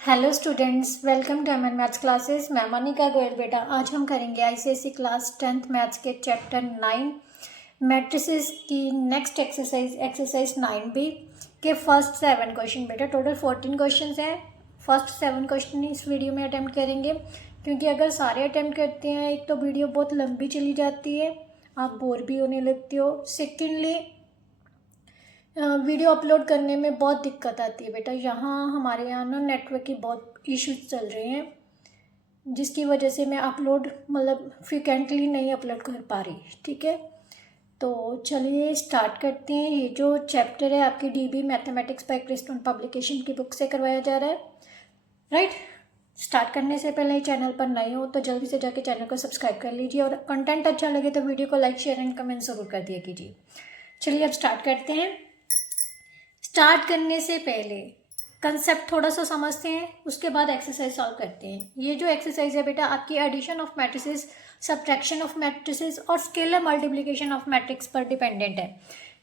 Hello students, welcome to MN maths classes. मैं मनिका गोयल बेटा। आज हम करेंगे आईसीएसई क्लास 10th मैथ्स के चैप्टर 9 मैट्रिसेस की नेक्स्ट एक्सरसाइज 9B के फर्स्ट 7 क्वेश्चन बेटा। टोटल 14 क्वेश्चन हैं। फर्स्ट 7 क्वेश्चन इस वीडियो में अटैम्प्ट करेंगे, क्योंकि अगर सारे अटैम्प्ट करते हैं एक तो वीडियो बहुत लंबी चली जाती है, आप बोर भी होने लगते हो। सेकेंडली वीडियो अपलोड करने में बहुत दिक्कत आती है बेटा। हमारे यहाँ ना नेटवर्क की बहुत इश्यूज चल रहे हैं, जिसकी वजह से मैं अपलोड फ्रिक्वेंटली नहीं अपलोड कर पा रही। ठीक है, तो चलिए स्टार्ट करते हैं। ये जो चैप्टर है आपकी DB mathematics by Kristen publication की बुक से करवाया जा रहा है, राइट। स्टार्ट करने से पहले चैनल पर नए हो तो जल्दी से जाके चैनल को सब्सक्राइब कर लीजिए, और कंटेंट अच्छा लगे तो वीडियो को लाइक शेयर एंड कमेंट ज़रूर कर दिया कीजिए। चलिए अब स्टार्ट करते हैं। स्टार्ट करने से पहले कंसेप्ट थोड़ा सा समझते हैं, उसके बाद एक्सरसाइज सॉल्व करते हैं। ये जो एक्सरसाइज है बेटा आपकी addition of matrices, subtraction of matrices और स्केलर मल्टीप्लिकेशन ऑफ मैट्रिक्स पर डिपेंडेंट है,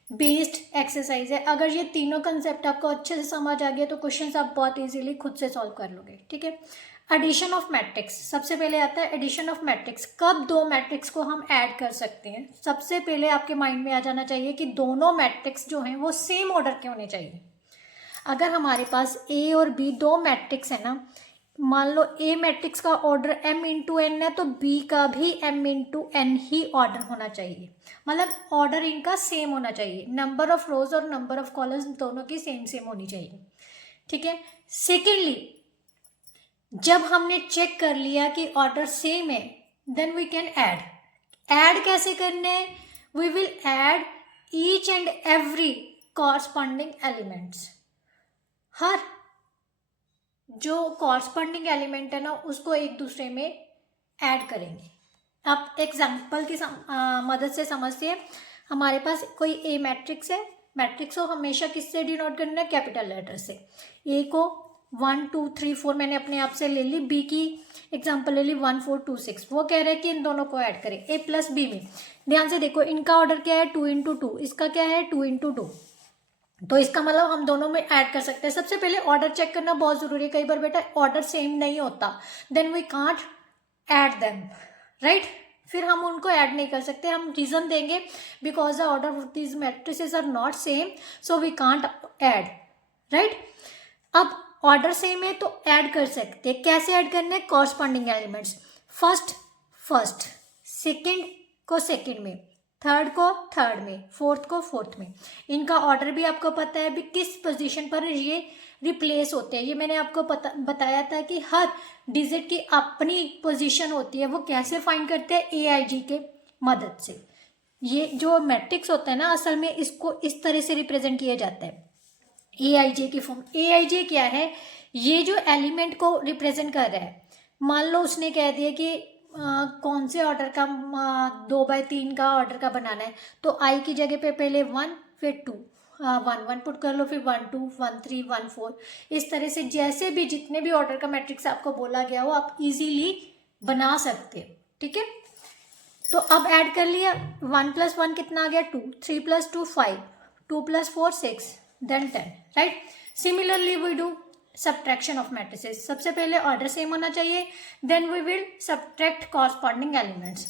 बेस्ड एक्सरसाइज है। अगर ये तीनों कंसेप्ट आपको अच्छे से समझ आ गया तो क्वेश्चंस आप बहुत इजीली खुद से सॉल्व कर लोगे। ठीक है, एडिशन ऑफ मैट्रिक्स सबसे पहले आता है। एडिशन ऑफ मैट्रिक्स, कब दो मैट्रिक्स को हम ऐड कर सकते हैं? सबसे पहले आपके माइंड में आ जाना चाहिए कि दोनों मैट्रिक्स जो हैं वो सेम ऑर्डर के होने चाहिए। अगर हमारे पास ए और बी दो मैट्रिक्स है ना, मान लो ए मैट्रिक्स का ऑर्डर m इंटू एन है तो बी का भी m इंटू एन ही ऑर्डर होना चाहिए। मतलब ऑर्डर इनका सेम होना चाहिए, नंबर ऑफ रोज और नंबर ऑफ कॉलम्स दोनों की सेम सेम होनी चाहिए। ठीक है, सेकेंडली जब हमने चेक कर लिया कि ऑर्डर सेम है, देन वी कैन ऐड कैसे करने हैं? We will add each and every corresponding elements. हर जो कॉरस्पॉन्डिंग एलिमेंट है ना उसको एक दूसरे में ऐड करेंगे। आप एग्जाम्पल की मदद से समझते हैं। हमारे पास कोई ए मैट्रिक्स है, मैट्रिक्स को हमेशा किससे डिनोट करना है? कैपिटल लेटर से। ए को 1 2 3 4 मैंने अपने आप से ले ली, बी की एग्जाम्पल ले ली 1 4 2 6। वो कह रहे हैं कि इन दोनों को ऐड करें ए प्लस बी में। ध्यान से देखो, इनका ऑर्डर क्या है? 2 इंटू 2, इसका क्या है? 2 इंटू 2। तो इसका मतलब हम दोनों में ऐड कर सकते हैं। सबसे पहले ऑर्डर चेक करना बहुत जरूरी है। कई बार बेटा ऑर्डर सेम नहीं होता, then we can't add them, right. फिर हम उनको ऐड नहीं कर सकते। हम रीजन देंगे, because the order of these matrices are not same, so we can't add, right. अब ऑर्डर सेम है तो ऐड कर सकते हैं। कैसे ऐड करने? कॉरस्पॉन्डिंग एलिमेंट्स, फर्स्ट, सेकंड को सेकंड में, थर्ड को थर्ड में, फोर्थ को फोर्थ में। इनका ऑर्डर भी आपको पता है भी किस पोजीशन पर ये रिप्लेस होते हैं। ये मैंने आपको बताया था कि हर डिजिट की अपनी पोजीशन होती है। वो कैसे फाइंड करते हैं? AIJ के मदद से। ये जो मैट्रिक्स होता है ना, असल में इसको इस तरह से रिप्रेजेंट किया जाता है, AIJ की फॉर्म। AIJ क्या है? ये जो एलिमेंट को रिप्रेजेंट कर रहा है। मान लो उसने कह दिया कि कौन से ऑर्डर का 2/3 का ऑर्डर का बनाना है, तो आई की जगह पे पहले 1 फिर 2, 1 पुट कर लो, फिर 1 2 1 3 1 4। इस तरह से जैसे भी जितने भी ऑर्डर का मैट्रिक्स आपको बोला गया हो आप इजीली बना सकते हो। ठीक है, तो अब ऐड कर लिया। 1 + 1 कितना आ गया? 2, 3 + 2 5, 2 + 4 6, then 10, right. Similarly we do subtraction of matrices. सबसे पहले ऑर्डर सेम होना चाहिए, then we will subtract corresponding elements.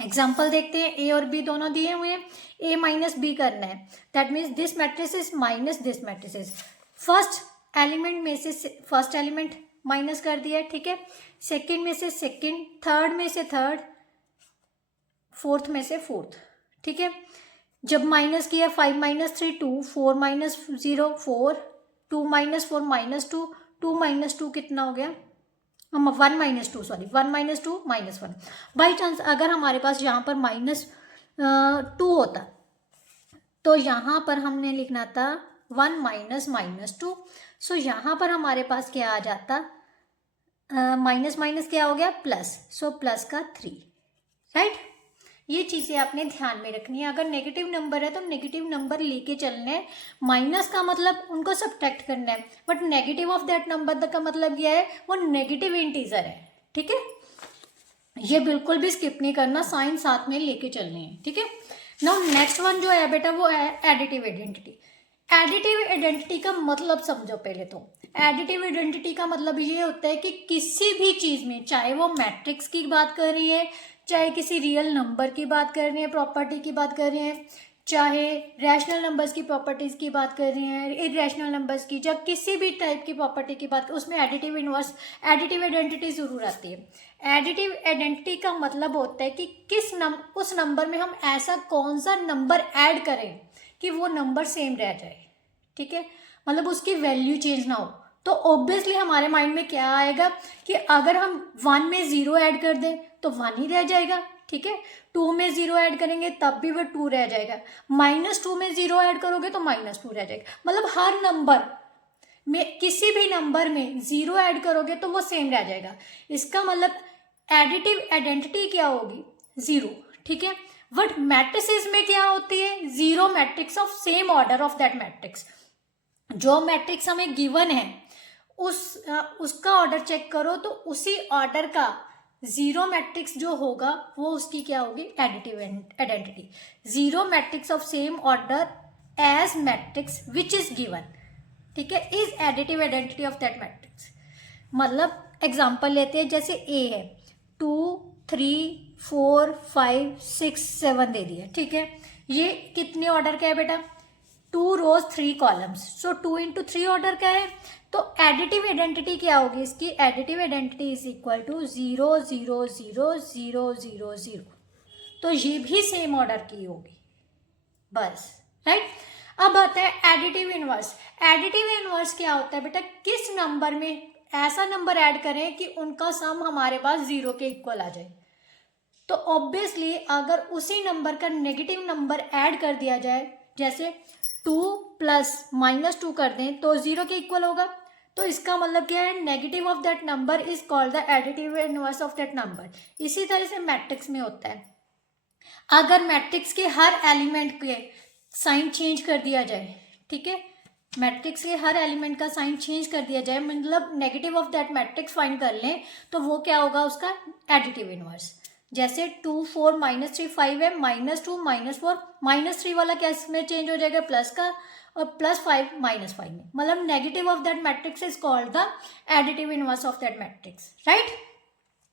Example देखते हैं। ए और बी दोनों दिए हुए हैं, ए माइनस बी करना है, that means this matrices minus this matrices. First element में से फर्स्ट एलिमेंट माइनस कर दिया, ठीक है। सेकेंड में से सेकेंड, थर्ड में से थर्ड, फोर्थ में से फोर्थ, ठीक है। जब माइनस किया 5 - 3 2, 4 - 0 4, 2 - 4 -2, 2 - 2 कितना हो गया? 1 - 2, सॉरी 1 - 2 -1। बाई चांस अगर हमारे पास यहाँ पर -2 होता तो यहाँ पर हमने लिखना था 1 - -2। सो यहाँ पर हमारे पास क्या आ जाता? माइनस माइनस क्या हो गया? प्लस, सो प्लस का 3, राइट। ये चीज़ें आपने ध्यान में रखनी है। अगर नेगेटिव नंबर है तो नेगेटिव नंबर लेके चलना है। माइनस का मतलब उनको सब्ट्रैक्ट करना है, but negative of that number का मतलब क्या है? वो नेगेटिव इंटीजर है, ठीक है। ये बिल्कुल भी स्किप नहीं करना, साइन साथ में लेके चलने हैं, ठीक है। नाउ नेक्स्ट वन जो है बेटा वो है एडिटिव आइडेंटिटी। एडिटिव आइडेंटिटी का मतलब समझो पहले तो। एडिटिव आइडेंटिटी का मतलब ये होता है कि किसी भी चीज़ में, चाहे वो मैट्रिक्स की बात कर रही है, चाहे किसी रियल नंबर की बात कर रही है, प्रॉपर्टी की बात कर रही है, चाहे रैशनल नंबर्स की प्रॉपर्टीज़ की बात कर रही हैं, इरेशनल नंबर्स की, जब किसी भी टाइप की प्रॉपर्टी की बात, उसमें एडिटिव इनवर्स एडिटिव आइडेंटिटी ज़रूर आती है। एडिटिव आइडेंटिटी का मतलब होता है कि उस नंबर में हम ऐसा कौन सा नंबर ऐड करें कि वो नंबर सेम रह जाए, ठीक है, मतलब उसकी वैल्यू चेंज ना हो। तो ऑब्वियसली हमारे माइंड में क्या आएगा कि अगर हम 1 में 0 ऐड कर दें तो 1 ही रह जाएगा, ठीक है। 2 में 0 ऐड करेंगे तब भी वो 2 रह जाएगा, -2 में 0 ऐड करोगे तो -2 रह जाएगा। मतलब हर नंबर में, किसी भी नंबर में 0 ऐड करोगे तो वो सेम रह जाएगा। इसका मतलब एडिटिव आइडेंटिटी क्या होगी, 0, ठीक है। बट मैट्रिसेस में क्या होती है, 0 matrix of same order of that matrix. जो मैट्रिक्स हमें गिवन है उसका ऑर्डर चेक करो तो उसी ऑर्डर का 0 मैट्रिक्स जो होगा वो उसकी क्या होगी, additive identity. 0 matrix of same order as matrix which is given, ठीक है, is additive identity of that matrix. मतलब एग्जांपल लेते हैं, जैसे ए है, 2 3 4 5 6 7 दे दिया, ठीक है। ये कितने ऑर्डर का है बेटा, 2 rows 3 columns, so 2 into 3 order का है। तो एडिटिव आइडेंटिटी क्या होगी इसकी, additive identity is equal to 0 0 0 0 0 0। तो ये भी सेम ऑर्डर की होगी, बस, राइट। अब आता है एडिटिव इनवर्स। एडिटिव इनवर्स क्या होता है बेटा, किस नंबर में ऐसा नंबर ऐड करें कि उनका सम हमारे पास 0 के इक्वल आ जाए। तो ऑब्वियसली अगर उसी नंबर का नेगेटिव नंबर ऐड कर दिया जाए, जैसे 2 प्लस -2 कर दें तो 0 के इक्वल होगा। तो इसका मतलब क्या है, negative of that number is called the additive inverse of that number. इसी तरह से मैट्रिक्स में होता है, अगर मैट्रिक्स के हर एलिमेंट के साइन चेंज कर दिया जाए, ठीक है, मैट्रिक्स के हर एलिमेंट का साइन चेंज कर दिया जाए, मतलब negative of that matrix find कर लें, तो वो क्या होगा उसका एडिटिव इनवर्स। जैसे 2 4 -3 5 है, -2 -4 -3 वाला क्या इसमें चेंज हो जाएगा प्लस का, और +5 -5 में, मतलब negative of that matrix is called the additive inverse of that matrix, right.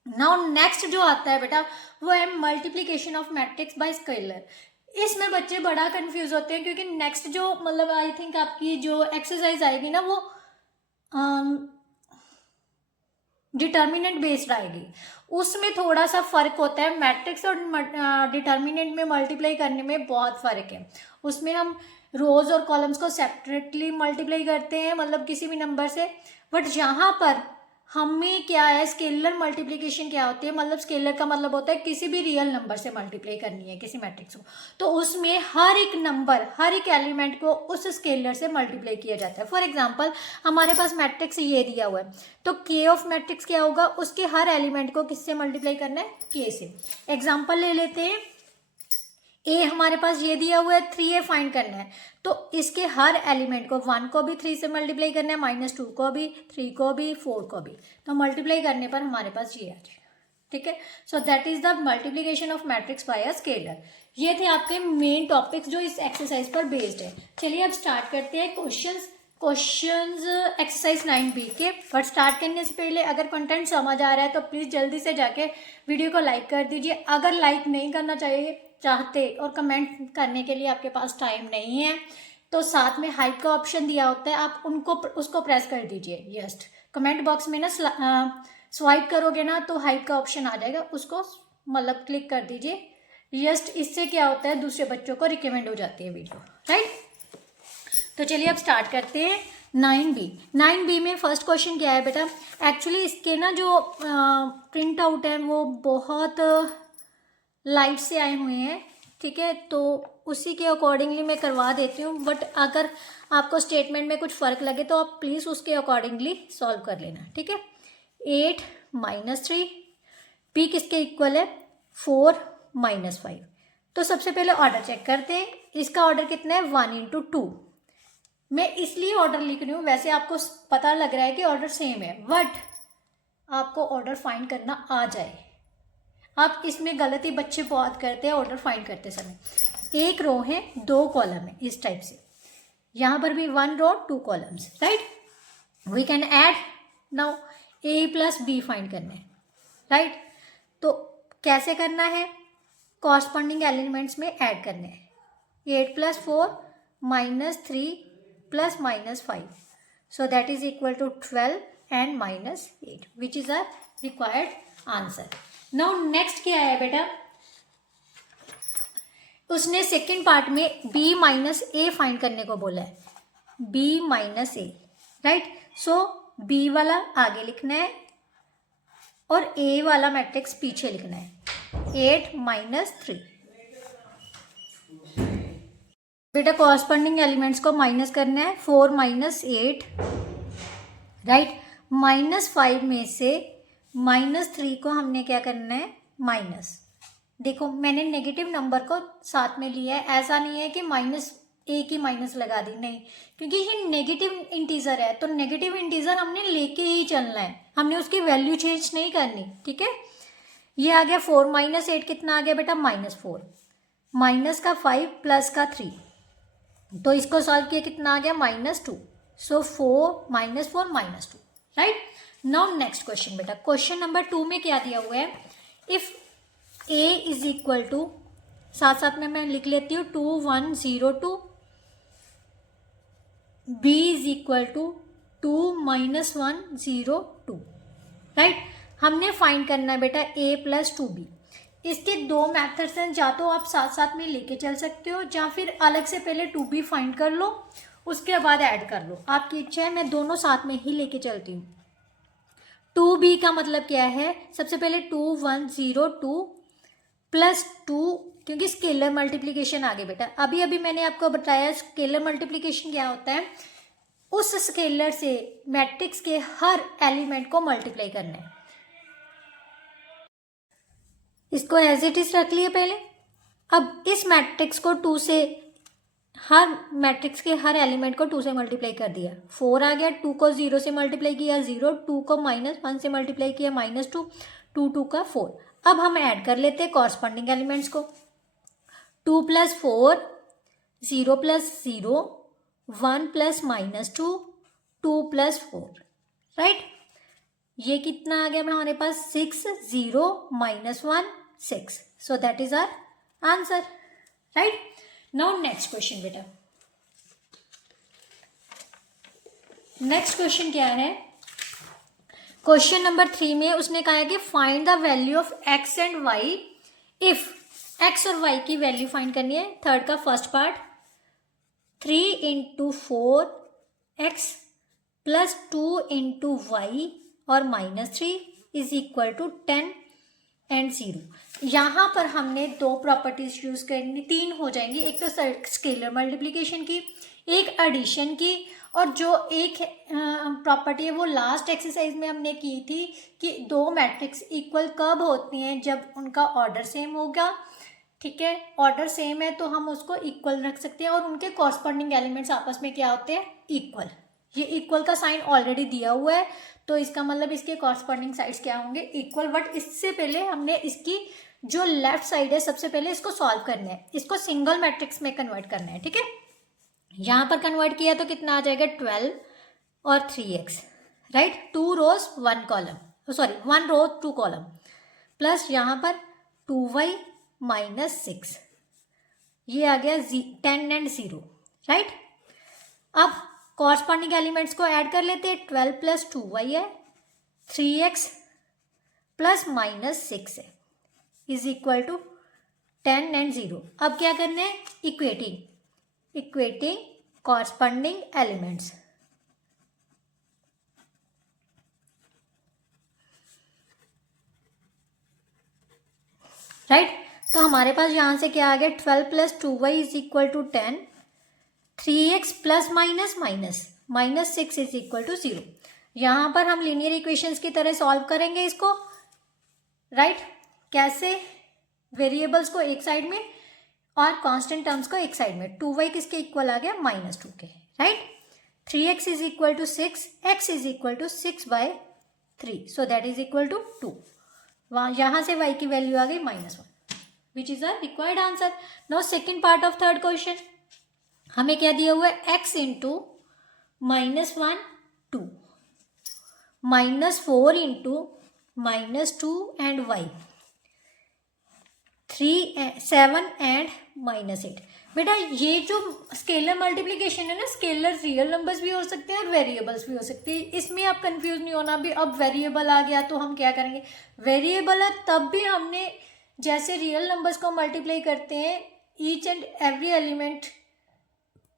Now next जो आता है बेटा वो है multiplication of matrix bye scalar. इसमें बच्चे बड़ा कंफ्यूज होते हैं क्योंकि नेक्स्ट जो मतलब आई थिंक आपकी जो एक्सरसाइज आएगी ना वो डिटर्मिनेंट बेस्ड आएगी। उसमें थोड़ा सा फर्क होता है, मैट्रिक्स और डिटर्मिनेंट में मल्टीप्लाई करने में बहुत फर्क है। उसमें हम रोज और कॉलम्स को सेपरेटली मल्टीप्लाई करते हैं, मतलब किसी भी नंबर से, बट यहाँ पर हमें क्या है, स्केलर मल्टीप्लिकेशन क्या होती है, मतलब स्केलर का मतलब होता है किसी भी रियल नंबर से मल्टीप्लाई करनी है किसी मैट्रिक्स को, तो उसमें हर एक नंबर, हर एक एलिमेंट को उस स्केलर से मल्टीप्लाई किया जाता है। फॉर एग्जांपल हमारे पास मैट्रिक्स ये दिया हुआ है, तो के ऑफ मैट्रिक्स क्या होगा, उसके हर एलिमेंट को किससे मल्टीप्लाई करना है, के से। एग्जाम्पल ले लेते हैं, ए हमारे पास ये दिया हुआ है, 3a फाइंड करना है, तो इसके हर एलिमेंट को 1 को भी 3 से मल्टीप्लाई करना है, -2 को भी, 3 को भी, 4 को भी, तो मल्टीप्लाई करने पर हमारे पास ये आ जाएगा, ठीक है। सो that is the multiplication of matrix bye a scalar. ये थे आपके मेन टॉपिक्स जो इस एक्सरसाइज पर बेस्ड है। चलिए अब स्टार्ट करते हैं क्वेश्चंस एक्सरसाइज 9b के। बट स्टार्ट करने से पहले अगर कंटेंट समझ आ रहा है तो प्लीज़ जल्दी से जाके वीडियो को लाइक कर दीजिए। अगर लाइक नहीं करना चाहते और कमेंट करने के लिए आपके पास टाइम नहीं है तो साथ में हाइप का ऑप्शन दिया होता है, आप उसको प्रेस कर दीजिए। जस्ट कमेंट बॉक्स में ना स्वाइप करोगे ना तो हाइप का ऑप्शन आ जाएगा, उसको मतलब क्लिक कर दीजिए। जस्ट इससे क्या होता है, दूसरे बच्चों को रिकमेंड हो जाती है वीडियो, राइट। तो चलिए अब स्टार्ट करते हैं 9b में फर्स्ट क्वेश्चन क्या है बेटा, एक्चुअली इसके ना जो प्रिंट आउट है वो बहुत लाइट से आए हुए हैं, ठीक है, तो उसी के अकॉर्डिंगली मैं करवा देती हूँ। बट अगर आपको स्टेटमेंट में कुछ फ़र्क लगे तो आप प्लीज़ उसके अकॉर्डिंगली सॉल्व कर लेना, ठीक है। 8 -3 p किसके इक्वल है, 4 -5। तो सबसे पहले ऑर्डर चेक करते हैं, इसका ऑर्डर कितना है, 1 × 2। मैं इसलिए ऑर्डर लिख रही हूँ, वैसे आपको पता लग रहा है कि ऑर्डर सेम है, बट आपको ऑर्डर फाइंड करना आ जाए। आप इसमें गलती बच्चे बहुत करते हैं ऑर्डर फाइंड करते समय। एक रो है, 2 कॉलम है, इस टाइप से यहाँ पर भी 1 row 2 columns, right. We can add now A plus B find करना है, राइट। तो कैसे करना है, कॉरस्पॉन्डिंग एलिमेंट्स में ऐड करने हैं। 8 + 4 -3 + -5, so that is equal to 12 and -8, which is our required answer. Now next क्या है बेटा, उसने सेकेंड पार्ट में b - a फाइंड करने को बोला है, b - a, right. So b वाला आगे लिखना है और a वाला मैट्रिक्स पीछे लिखना है। 8 - 3 बेटा, कॉरस्पॉन्डिंग एलिमेंट्स को माइनस करना है। 4 - 8, राइट। -5 में से -3 को हमने क्या करना है, माइनस। देखो मैंने नेगेटिव नंबर को साथ में लिया है, ऐसा नहीं है कि -1 की माइनस लगा दी, नहीं, क्योंकि ये नेगेटिव इंटीजर है, तो नेगेटिव इंटीजर हमने लेके ही चलना है, हमने उसकी वैल्यू चेंज नहीं करनी, ठीक है। ये आ गया 4 - 8, कितना आ गया बेटा, -4, माइनस का 5 प्लस का 3, तो इसको सॉल्व किया कितना आ गया, -2। So 4 -2, right. Now next question बेटा, क्वेश्चन नंबर 2 में क्या दिया हुआ है, if a is equal to, साथ साथ में मैं लिख लेती हूँ, 2 1 0 2, b is equal to 2 - 1 0 2, right. हमने फाइंड करना है बेटा a + 2b। इसके दो मैथड्स हैं, या तो आप साथ साथ में लेके चल सकते हो, या फिर अलग से पहले 2b फाइंड कर लो, उसके बाद ऐड कर लो, आपकी इच्छा है। मैं दोनों साथ में ही लेके चलती हूँ। 2b का मतलब क्या है, सबसे पहले 2 1 0 2 + 2, क्योंकि स्केलर मल्टीप्लिकेशन आ गई बेटा। अभी मैंने आपको बताया स्केलर मल्टीप्लिकेशन क्या होता है, उस स्केलर से मैट्रिक्स के हर एलिमेंट को मल्टीप्लाई करना है। इसको एज इट इज रख लिए पहले। अब इस मैट्रिक्स को 2 से, हर मैट्रिक्स के हर एलिमेंट को 2 से मल्टीप्लाई कर दिया, 4 आ गया। 2 को 0 से मल्टीप्लाई किया 0, 2 को -1 से मल्टीप्लाई किया -2, 2 2 का 4। अब हम ऐड कर लेते हैं कॉरस्पॉन्डिंग एलिमेंट्स को। 2 + 4, 0 + 0, 1 + -2, 2 + 4, राइट। ये कितना आ गया हमारे पास, 6 0 -1 6, so that is our answer, right. Now next question बेटा, नेक्स्ट क्वेश्चन क्या है, क्वेश्चन नंबर 3 में उसने कहा है कि find the value of x and y if x और y की वैल्यू फाइंड करनी है। थर्ड का फर्स्ट पार्ट, 3 × 4x + 2 × y और -3 इज इक्वल टू 10 and 0। यहाँ पर हमने दो प्रॉपर्टीज यूज करनी, 3 हो जाएंगी, एक तो स्केलर मल्टीप्लिकेशन की, एक एडिशन की, और जो एक प्रॉपर्टी है वो लास्ट एक्सरसाइज में हमने की थी कि दो मैट्रिक्स इक्वल कब होती हैं, जब उनका ऑर्डर सेम होगा, ठीक है। ऑर्डर सेम है तो हम उसको इक्वल रख सकते हैं, और उनके कॉरस्पॉन्डिंग एलिमेंट्स आपस में क्या होते हैं, इक्वल। ये इक्वल का साइन ऑलरेडी दिया हुआ है, तो इसका मतलब इसके कॉरस्पॉन्डिंग साइड्स क्या होंगे, इक्वल। बट इससे पहले हमने इसकी जो लेफ्ट साइड है सबसे पहले इसको सॉल्व करना है, इसको सिंगल मैट्रिक्स में कन्वर्ट करना है, ठीक है। यहाँ पर कन्वर्ट किया तो कितना आ जाएगा, 12 और 3x, राइट। 2 रोज 1 column, sorry 1 row 2 column, plus यहाँ पर 2y -6, ये आ गया 10 and 0, राइट। अब कॉरस्पॉन्डिंग एलिमेंट्स को ऐड कर लेते हैं। 12 + 2y है, 3x + -6 है, इज इक्वल टू 10 and 0। अब क्या करना है, इक्वेटिंग कॉरस्पॉन्डिंग एलिमेंट्स, राइट। तो हमारे पास यहाँ से क्या आ गया, 12 + 2y is equal to 10, 3x + -6 is equal to 0। यहाँ पर हम लीनियर इक्वेशंस की तरह सॉल्व करेंगे इसको, राइट। कैसे, वेरिएबल्स को एक साइड में और कांस्टेंट टर्म्स को एक साइड में। 2y किसके इक्वल आ गया, -2 के, right. 3x is equal to 6, x is equal to 6/3, so that is equal to 2। वहाँ यहाँ से y की वैल्यू आ गई -1, which is our required answer. Now second part of third question, हमें क्या दिया हुआ है, x into -1 2, -4 into -2 and y 3 7 and -8। बेटा ये जो स्केलर मल्टीप्लिकेशन है ना, स्केलर रियल नंबर्स भी हो सकते हैं और वेरिएबल्स भी हो सकते हैं, इसमें आप कंफ्यूज नहीं होना। भी अब वेरिएबल आ गया तो हम क्या करेंगे, वेरिएबल है तब भी हमने जैसे रियल नंबर्स को मल्टीप्लाई करते हैं each and every element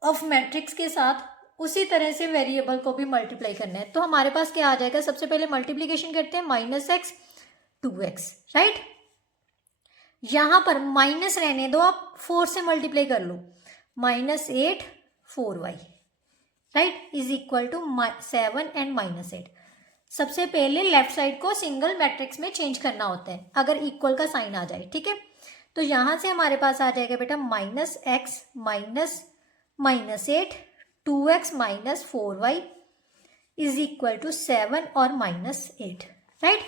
of matrix के साथ, उसी तरह से वेरिएबल को भी मल्टीप्लाई करना है। तो हमारे पास क्या आ जाएगा, सबसे पहले मल्टीप्लिकेशन करते हैं, -x 2x, राइट। यहां पर माइनस रहने दो, आप 4 से मल्टीप्लाई कर लो, -8 4y, right, is equal to 7 and -8। सबसे पहले लेफ्ट साइड को सिंगल मैट्रिक्स में चेंज करना होता है अगर इक्वल का साइन आ जाए, ठीक है। तो यहां से हमारे पास आ जाएगा बेटा -x -8 2x -4y is equal to 7 और -8, राइट।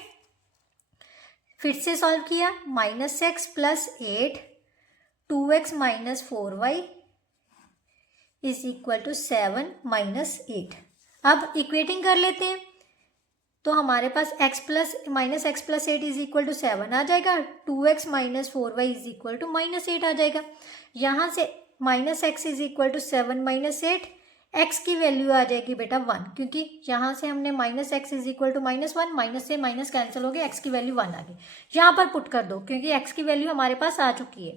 फिर से सॉल्व किया, -x + 8 2x -4y is equal to 7 -8। अब इक्वेटिंग कर लेते हैं, तो हमारे पास x + 8 इज इक्वल टू 7 आ जाएगा, 2x -4y is equal to -8 आ जाएगा। यहाँ से -x is equal to 7 -8, x की वैल्यू आ जाएगी बेटा 1, क्योंकि यहाँ से हमने -x is equal to -1, minus से माइनस कैंसिल हो गया, x की वैल्यू 1 आ गई। यहाँ पर पुट कर दो, क्योंकि x की वैल्यू हमारे पास आ चुकी है,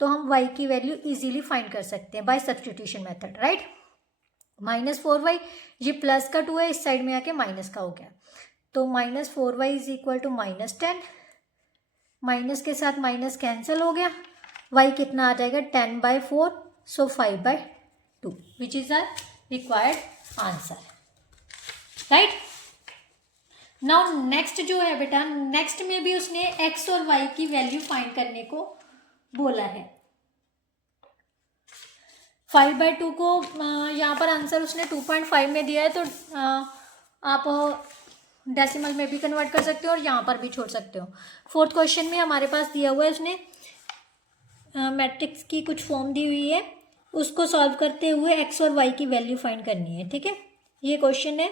तो हम y की वैल्यू इजीली फाइंड कर सकते हैं bye substitution method, right. -4y, ये प्लस का 2 है, इस साइड में आके माइनस का हो गया, तो -4y is equal to -10, minus के साथ माइनस कैंसिल हो गया, y कितना आ जाएगा 10/4, so 5/2 which is our required answer, right. Now next जो है बेटा, नेक्स्ट में भी उसने x और y की वैल्यू फाइंड करने को बोला है। 5/2 को यहाँ पर आंसर उसने 2.5 में दिया है, तो आप डेसिमल में भी कन्वर्ट कर सकते हो और यहाँ पर भी छोड़ सकते हो। फोर्थ क्वेश्चन में हमारे पास दिया हुआ है, उसने मैट्रिक्स की कुछ फॉर्म दी हुई है, उसको सॉल्व करते हुए x और y की वैल्यू फाइंड करनी है, ठीक है। ये क्वेश्चन है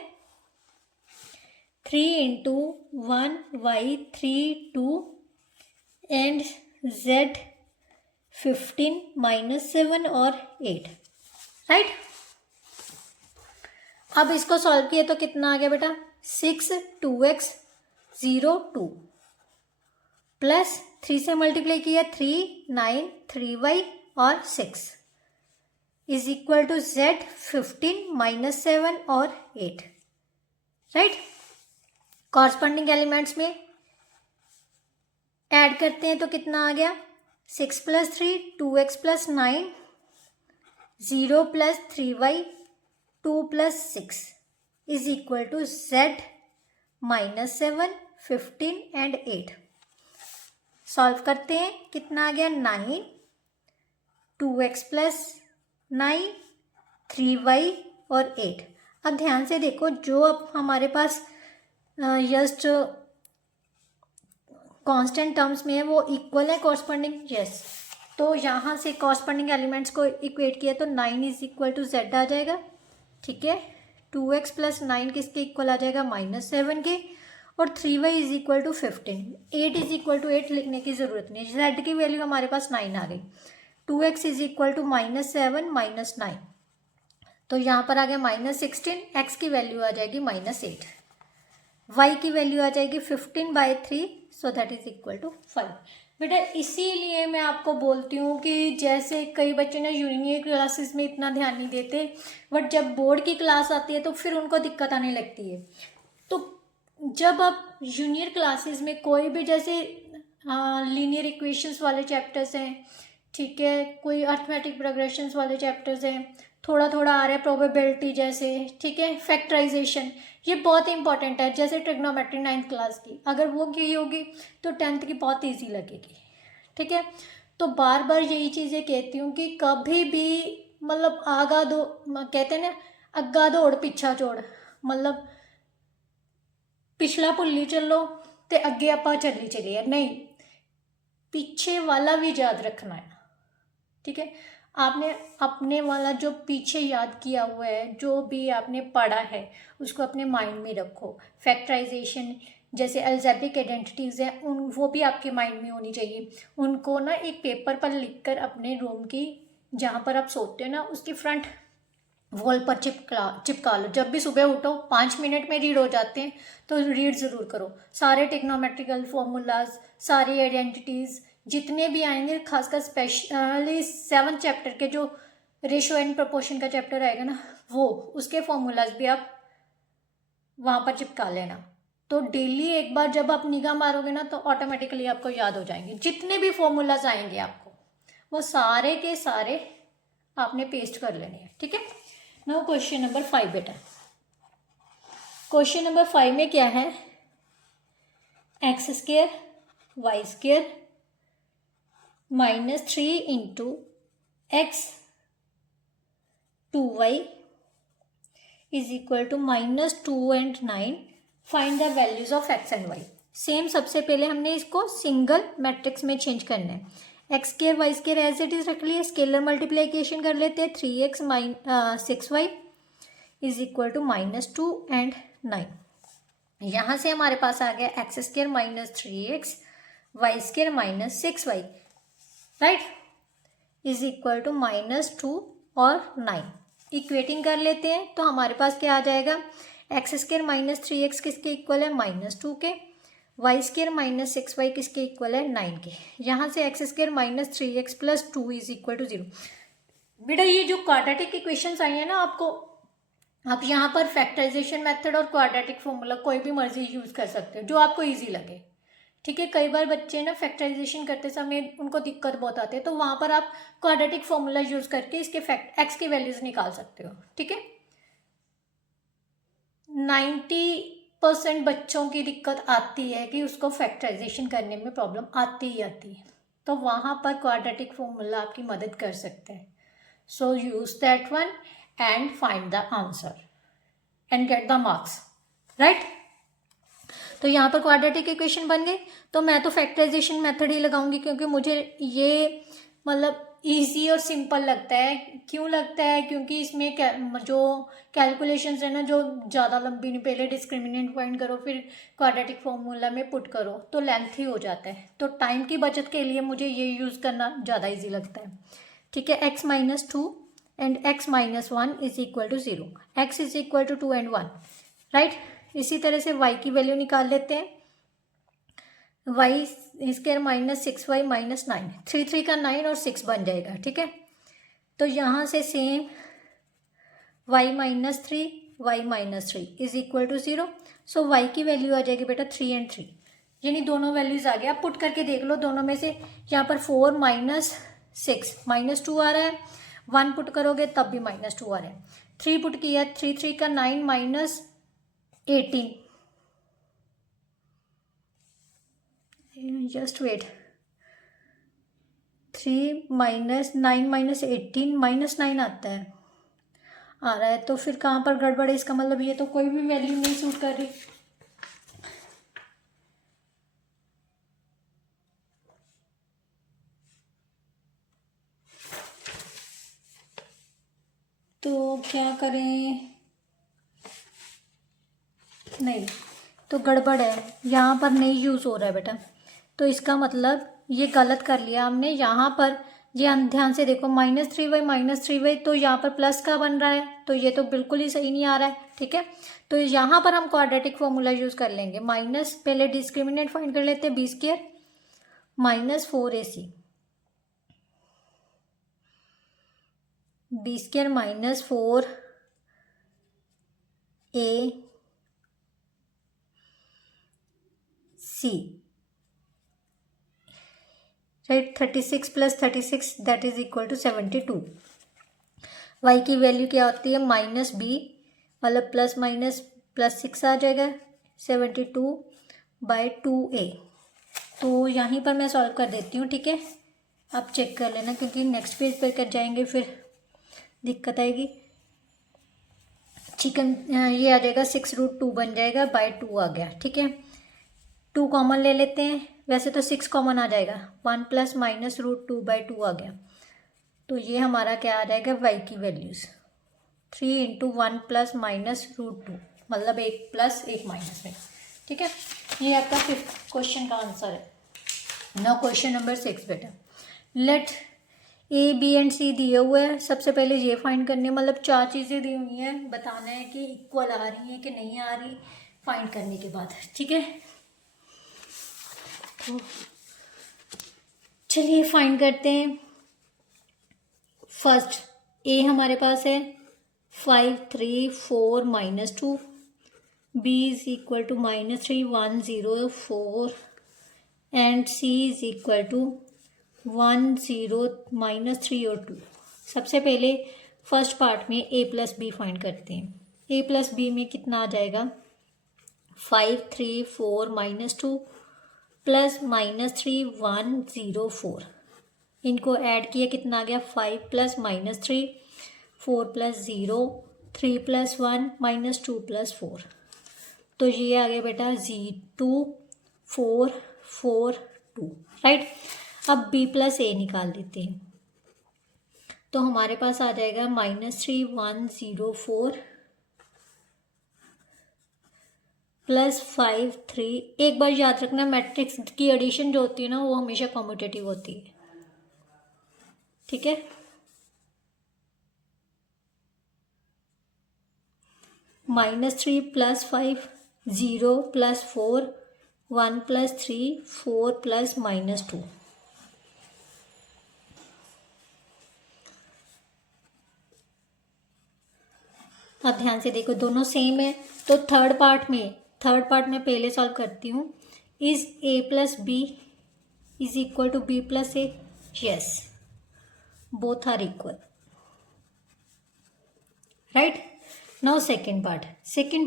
3 × 1 y 3 2 एंड z 15 -7 और 8, राइट। अब इसको सॉल्व किया तो कितना आ गया बेटा, 6 2x 0 2 प्लस 3 से मल्टीप्लाई किया 3 9 3y और 6 इज इक्वल टू z 15 -7 और 8, राइट। कॉरस्पॉन्डिंग एलिमेंट्स में ऐड करते हैं तो कितना आ गया, 6 + 3 2x + 9 0 + 3y 2 + 6 is equal to z -7 15 and 8। Solve करते हैं, कितना आ गया 9 2x + 9 3y और 8। अब ध्यान से देखो, जो अब हमारे पास जस्ट कांस्टेंट टर्म्स में है वो इक्वल है कॉरस्पॉन्डिंग, यस। तो यहाँ से कॉरस्पॉन्डिंग एलिमेंट्स को इक्वेट किया तो 9 इज इक्वल टू z आ जाएगा, ठीक है। 2x + 9 किसके इक्वल आ जाएगा, -7 के, और 3y is equal to 15। 8 is equal to 8 लिखने की ज़रूरत नहीं, z की वैल्यू हमारे पास 9 आ गई। 2x इज इक्वल टू -7 -9, तो यहाँ पर आ गया -16, x की वैल्यू आ जाएगी -8, y की वैल्यू आ जाएगी 15/3, so that is equal to 5। बेटा इसीलिए मैं आपको बोलती हूँ कि जैसे कई बच्चे ना जूनियर क्लासेस में इतना ध्यान नहीं देते, बट जब बोर्ड की क्लास आती है तो फिर उनको दिक्कत आने लगती है। तो जब आप जूनियर क्लासेस में कोई भी जैसे लीनियर इक्वेशंस वाले चैप्टर्स हैं, ठीक है, कोई अर्थमेटिक प्रोग्रेशंस वाले चैप्टर्स हैं, थोड़ा थोड़ा आ रहा है प्रोबेबिलिटी जैसे, ठीक है, फैक्टराइजेशन, ये बहुत इंपॉर्टेंट है। जैसे ट्रिग्नोमेट्री 9th क्लास की अगर वो की होगी तो 10th की बहुत इजी लगेगी, ठीक है। तो बार बार यही चीज़ें कहती हूँ कि कभी भी मतलब आगा दो, कहते हैं ना अग्गा दौड़ पिछा छोड़, मतलब पिछला भुल्ली चलो तो अगे आप चली चलिए, नहीं, पीछे वाला भी याद रखना है, ठीक है। आपने अपने वाला जो पीछे याद किया हुआ है, जो भी आपने पढ़ा है उसको अपने माइंड में रखो। फैक्टराइजेशन जैसे अल्जेब्रिक आइडेंटिटीज़ हैं उन वो भी आपके माइंड में होनी चाहिए। उनको ना एक पेपर पर लिखकर अपने रूम की जहाँ पर आप सोते हो ना उसकी फ्रंट वॉल पर चिपका लो। जब भी सुबह उठो 5 मिनट में रीड हो जाते हैं तो रीड ज़रूर करो। सारे टेक्नोमेट्रिकल फॉर्मूलाज, सारी आइडेंटिटीज़ जितने भी आएंगे, खासकर स्पेशली 7th चैप्टर के जो रेशो एंड प्रोपोर्शन का चैप्टर आएगा ना, वो उसके फॉर्मूलाज भी आप वहाँ पर चिपका लेना। तो डेली एक बार जब आप निगाह मारोगे ना तो ऑटोमेटिकली आपको याद हो जाएंगे। जितने भी फॉर्मूलाज आएंगे आपको वो सारे के सारे आपने पेस्ट कर लेने हैं, ठीक है। नाउ क्वेश्चन नंबर 5 बेटा। क्वेश्चन नंबर 5 में क्या है, x² y² -3 into x 2y is equal to -2 and 9। Find the values of x and y। Same सबसे पहले हमने इसको सिंगल मैट्रिक्स में चेंज करना है। x² y² as it is रख लिया, स्केलर मल्टीप्लीकेशन कर लेते हैं। 3x - 6y is equal to -2 and 9। यहाँ से हमारे पास आ गया x² -3x y² -6y, right, is equal to -2 और 9। इक्वेटिंग कर लेते हैं तो हमारे पास क्या आ जाएगा, x² -3x किसके इक्वल है, -2 के, y² -6y किसके इक्वल है, 9 के। यहाँ से x² -3x + 2 is equal to 0। बेटा ये जो क्वाड्रेटिक इक्वेशंस आई है ना, आपको आप यहाँ पर फैक्टराइजेशन मेथड और क्वाड्रेटिक फॉर्मूला कोई भी मर्जी यूज़ कर सकते हो जो आपको ईजी लगे, ठीक है। कई बार बच्चे ना फैक्टराइजेशन करते समय उनको दिक्कत बहुत आती है, तो वहाँ पर आप क्वाड्रेटिक फॉर्मूला यूज़ करके इसके एक्स की वैल्यूज़ निकाल सकते हो, ठीक है। 90% बच्चों की दिक्कत आती है कि उसको फैक्टराइजेशन करने में प्रॉब्लम आती ही आती है, तो वहाँ पर क्वाड्रेटिक फॉर्मूला आपकी मदद कर सकते हैं। So use that one and find the answer and get the marks, right. तो यहाँ पर क्वाड्रेटिक इक्वेशन बन गई, तो मैं तो फैक्टराइजेशन मेथड ही लगाऊंगी क्योंकि मुझे ये मतलब इजी और सिंपल लगता है। क्यों लगता है, क्योंकि इसमें जो कैलकुलेशंस है ना, जो ज़्यादा लंबी नहीं, पहले डिस्क्रिमिनेंट फाइंड करो फिर क्वाड्रेटिक फॉर्मूला में पुट करो तो लेंथी हो जाता है। तो टाइम की बचत के लिए मुझे ये यूज़ करना ज़्यादा ईजी लगता है, ठीक है। x - 2 and x - 1 is equal to 0, x is equal to 2 and 1, right. इसी तरह से y की वैल्यू निकाल लेते हैं, y² -6y -9, 3 का 9 और 6 बन जाएगा, ठीक है। तो यहाँ से same y - 3 y - 3 is equal to 0। So y की वैल्यू आ जाएगी बेटा 3 and 3, यानी दोनों वैल्यूज आ गया। आप पुट करके देख लो दोनों में से, यहाँ पर 4 - 6 -2 आ रहा है, 1 पुट करोगे तब भी -2 आ रहा है। 3 पुट किया, 3 का 9 -18, जस्ट वेट, 3 - 9 -18 -9 आता है, आ रहा है। तो फिर कहाँ पर गड़बड़ है, इसका मतलब ये तो कोई भी वैल्यू नहीं सूट कर रही। तो क्या करें, नहीं तो गड़बड़ है, यहाँ पर नहीं यूज़ हो रहा है बेटा। तो इसका मतलब ये गलत कर लिया हमने। यहाँ पर ये ध्यान से देखो, -3y -3y, तो यहाँ पर प्लस का बन रहा है, तो ये तो बिल्कुल ही सही नहीं आ रहा है, ठीक है। तो यहाँ पर हम क्वाड्रेटिक फॉर्मूला यूज़ कर लेंगे। माइनस, पहले डिस्क्रिमिनेंट फाइंड कर लेते हैं, b² -4ac, b² -4a c, right. 36 + 36 that is equal to 72। y की वैल्यू क्या होती है, -b, मतलब +- आ जाएगा 72/2a। तो यहीं पर मैं सॉल्व कर देती हूँ, ठीक है। आप चेक कर लेना क्योंकि नेक्स्ट पेज पर कर जाएंगे फिर दिक्कत आएगी। चिकन ये आ जाएगा 6√2 बन जाएगा, /2 आ गया, ठीक है। 2 कॉमन ले लेते हैं, वैसे तो 6 कॉमन आ जाएगा, 1 + -√2/2 आ गया। तो ये हमारा क्या आ जाएगा, y की वैल्यूज़ 3 इंटू 1 प्लस माइनस √2, मतलब 1 प्लस 1 माइनस में। ठीक है, ये आपका 5th क्वेश्चन का आंसर है। नाउ क्वेश्चन नंबर 6 बेटा, लेट ए बी एंड सी दिए हुए हैं। सबसे पहले ये फाइंड करनी है, मतलब 4 चीज़ें दी हुई हैं, बताना है कि इक्वल आ रही हैं कि नहीं आ रही फाइंड करने के बाद। ठीक है, तो चलिए फाइंड करते हैं। फर्स्ट ए हमारे पास है 5 3 4 -2, B is equal to -3 1 0 4 and C is equal to 1 0 -3 और 2। सबसे पहले फर्स्ट पार्ट में a प्लस बी फाइंड करते हैं। a प्लस बी में कितना आ जाएगा, 5 3 4 -2 प्लस -3 1 0 4। इनको ऐड किया कितना आ गया, 5 प्लस -3 4 प्लस 0 3 प्लस 1 -2 प्लस 4। तो ये आ गया बेटा 2 4 4 2, राइट। अब b प्लस ए निकाल देते हैं, तो हमारे पास आ जाएगा -3 1 0 4 प्लस 5 3। एक बार याद रखना, मैट्रिक्स की एडिशन जो होती है ना वो हमेशा कम्यूटेटिव होती है। ठीक है, -3 प्लस 5 0 प्लस 4 1 प्लस 3 4 प्लस -2। अब ध्यान से देखो, दोनों सेम है, तो थर्ड पार्ट में पहले सॉल्व करती हूँ। Is a plus B is equal to B plus A? Yes, both are equal, right. Now second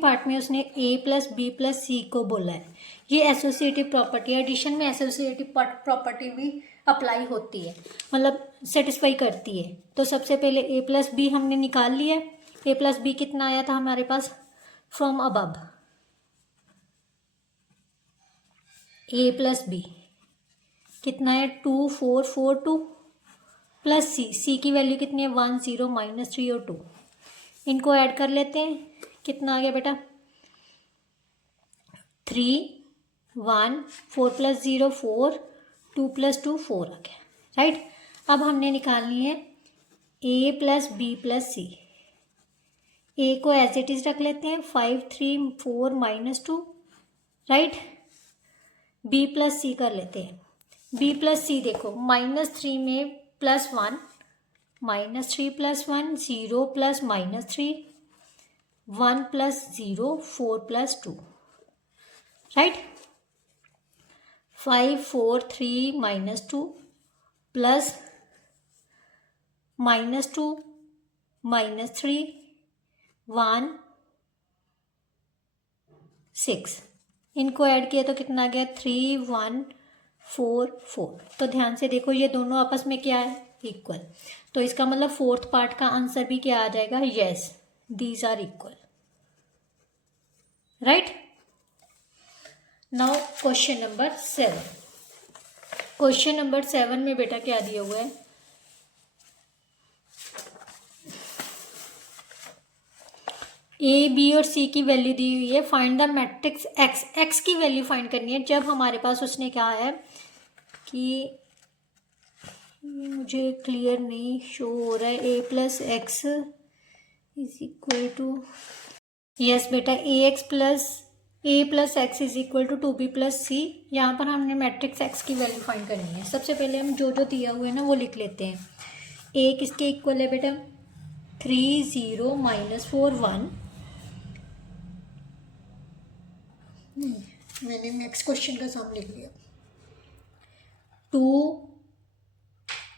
part में उसने a plus B plus C को बोला है। ये एसोसिएटिव प्रॉपर्टी है, एडिशन में एसोसिएटिव प्रॉपर्टी भी अप्लाई होती है, मतलब सेटिस्फाई करती है। तो सबसे पहले a प्लस बी हमने निकाल लिया है। a प्लस बी कितना आया था हमारे पास from above, a plus B कितना है 2 4 4 2 प्लस सी की वैल्यू कितनी है 1 0 -3 और 2। इनको ऐड कर लेते हैं, कितना आ गया बेटा 3 1 4 प्लस 0 4 2 प्लस 2 4 आ गया, राइट। अब हमने निकालनी है a plus B plus C. a को एज इट इज रख लेते हैं 5 3 4 -2, राइट। b प्लस सी कर लेते हैं। b प्लस सी देखो, -3 में +1 -3 plus 1 0 plus -3 1 plus 0 4 plus 2, right. 5 4 3 -2 plus -2 -3 1 6। इनको ऐड किया तो कितना आ गया 3 1 4 4। तो ध्यान से देखो, ये दोनों आपस में क्या है, इक्वल। तो इसका मतलब फोर्थ पार्ट का आंसर भी क्या आ जाएगा, yes, these are equal, right. Now question number 7। Question number 7 में बेटा क्या दिया हुआ है, ए बी और सी की वैल्यू दी हुई है। Find the matrix x, x की वैल्यू फाइंड करनी है। जब हमारे पास उसने कहा है कि मुझे क्लियर नहीं शो हो रहा है, A plus X is equal to, yes बेटा, A plus X is equal to 2b plus C. यहाँ पर हमने मैट्रिक्स एक्स की वैल्यू फाइंड करनी है। सबसे पहले हम जो दिया हुआ है ना वो लिख लेते हैं। ए किसके इक्वल है बेटा 3 0 -4 1। मैंने नेक्स्ट क्वेश्चन का सम लिख लिया, 2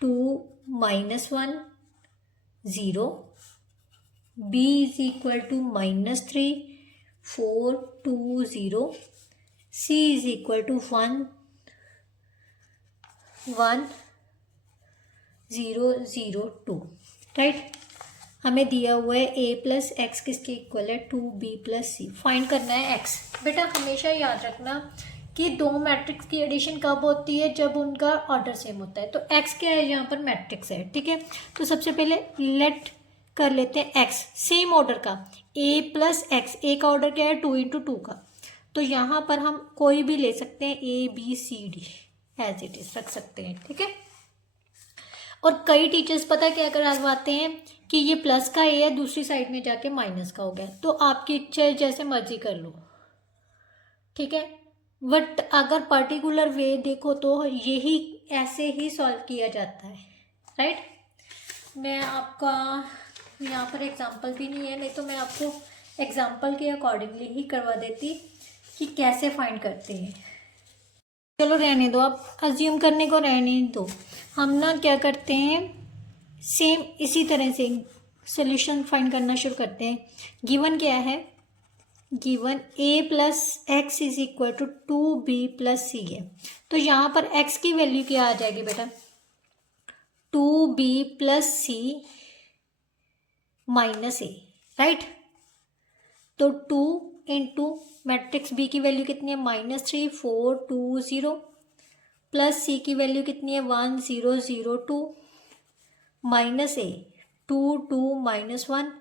2 -1 0, b is equal to -3 4 2 0, c is equal to 1 1 0 0 2, right. हमें दिया हुआ है a प्लस एक्स किसके इक्वल है 2b प्लस सी। फाइंड करना है x। बेटा हमेशा याद रखना कि दो मैट्रिक्स की एडिशन कब होती है, जब उनका ऑर्डर सेम होता है। तो एक्स क्या है, यहाँ पर मैट्रिक्स है, ठीक है। तो सबसे पहले लेट कर लेते हैं एक्स सेम ऑर्डर का, ए प्लस एक्स, ए का ऑर्डर क्या है 2 इंटू 2 का। तो यहाँ पर हम कोई भी ले सकते हैं, A B C D as it is रख सकते हैं, ठीक है। और कई टीचर्स पता है क्या करवाते हैं कि ये प्लस का ए है, दूसरी साइड में जाके माइनस का हो गया। तो आपकी इच्छा है, जैसे मर्जी कर लो, ठीक है। बट अगर पर्टिकुलर वे देखो तो यही ऐसे ही सॉल्व किया जाता है, राइट। मैं आपका यहाँ पर एग्जांपल भी नहीं है, नहीं तो मैं आपको एग्जांपल के अकॉर्डिंगली ही करवा देती कि कैसे फाइंड करते हैं। चलो रहने दो, आप अज्यूम करने को रहने दो। हम ना क्या करते हैं, सेम इसी तरह से सॉल्यूशन फाइंड करना शुरू करते हैं। गिवन क्या है, given a plus X is equal to 2b plus C है। तो यहाँ पर x की वैल्यू क्या आ जाएगी बेटा, 2b प्लस सी माइनस ए, राइट। तो 2 इंटू मैट्रिक्स b की वैल्यू कितनी है, -3 4 2 0, प्लस c की वैल्यू कितनी है 1 0 0 2, माइनस ए 2 2 -1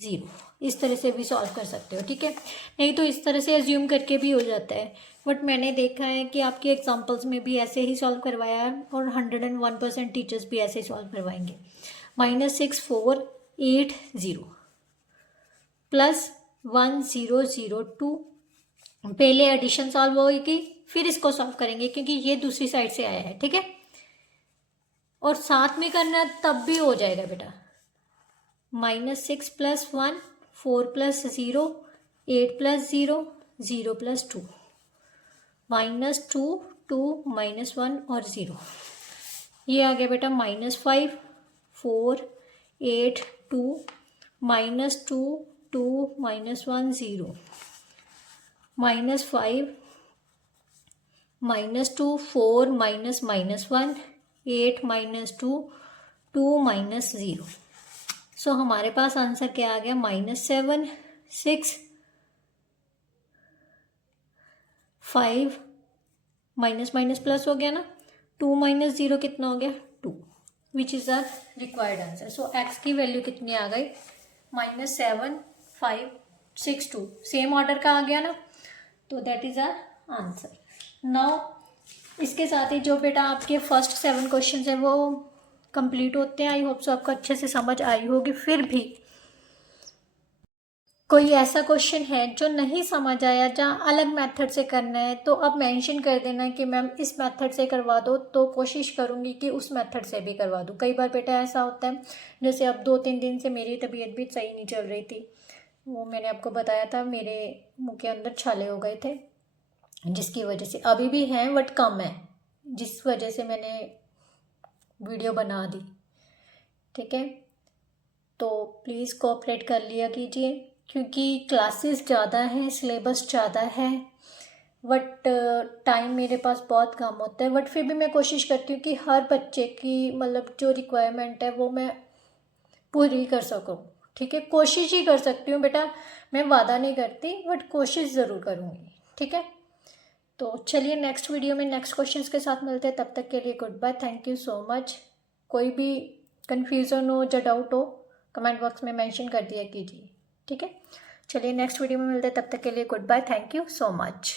0। इस तरह से भी सॉल्व कर सकते हो, ठीक है। नहीं तो इस तरह से एज्यूम करके भी हो जाता है, बट मैंने देखा है कि आपके एग्जांपल्स में भी ऐसे ही सॉल्व करवाया है, और 101% टीचर्स भी ऐसे ही सॉल्व करवाएंगे। -6 4 8 0 प्लस 1 0 0 2। पहले एडिशन सॉल्व होगी, फिर इसको सॉल्व करेंगे, क्योंकि ये दूसरी साइड से आया है, ठीक है। और साथ में करना तब भी हो जाएगा बेटा, -6 प्लस 1 4 प्लस 0 8 प्लस 0 0 प्लस 2, -2 2 -1 और 0। ये आ गया बेटा -5 4 8 2 -2 2 -1 0, -5 -2 4 -1 8 -2 2 -0। सो हमारे पास आंसर क्या आ गया, -7 6 5 माइनस माइनस प्लस हो गया ना, 2 - 0 कितना हो गया 2, which is our required answer. So X की वैल्यू कितनी आ गई, -7 5 6 2, सेम ऑर्डर का आ गया ना, तो that is our answer. Now इसके साथ ही जो बेटा आपके फर्स्ट 7 क्वेश्चन है वो कंप्लीट होते हैं। आई होप सो आपको अच्छे से समझ आई होगी। फिर भी कोई ऐसा क्वेश्चन है जो नहीं समझ आया, जहाँ अलग मेथड से करना है, तो अब मेंशन कर देना कि मैम इस मेथड से करवा दो, तो कोशिश करूँगी कि उस मेथड से भी करवा दूँ। कई बार बेटा ऐसा होता है, जैसे अब 2-3 दिन से मेरी तबीयत भी सही नहीं चल रही थी, वो मैंने आपको बताया था, मेरे मुँह के अंदर छाले हो गए थे, जिसकी वजह से अभी भी हैं बट कम है, जिस वजह से मैंने वीडियो बना दी, ठीक है। तो प्लीज़ कोऑपरेट कर लिया कीजिए, क्योंकि क्लासेस ज़्यादा हैं, सिलेबस ज़्यादा है, बट टाइम मेरे पास बहुत कम होता है। बट फिर भी मैं कोशिश करती हूँ कि हर बच्चे की मतलब जो रिक्वायरमेंट है वो मैं पूरी कर सकूँ, ठीक है। कोशिश ही कर सकती हूँ बेटा, मैं वादा नहीं करती, बट कोशिश ज़रूर करूँगी, ठीक है। तो चलिए नेक्स्ट वीडियो में नेक्स्ट क्वेश्चंस के साथ मिलते हैं। तब तक के लिए good bye, thank you so much. कोई भी कन्फ्यूज़न हो या डाउट हो कमेंट बॉक्स में मेंशन कर दिया कीजिए, ठीक है। चलिए नेक्स्ट वीडियो में मिलते हैं, तब तक के लिए good bye, thank you so much.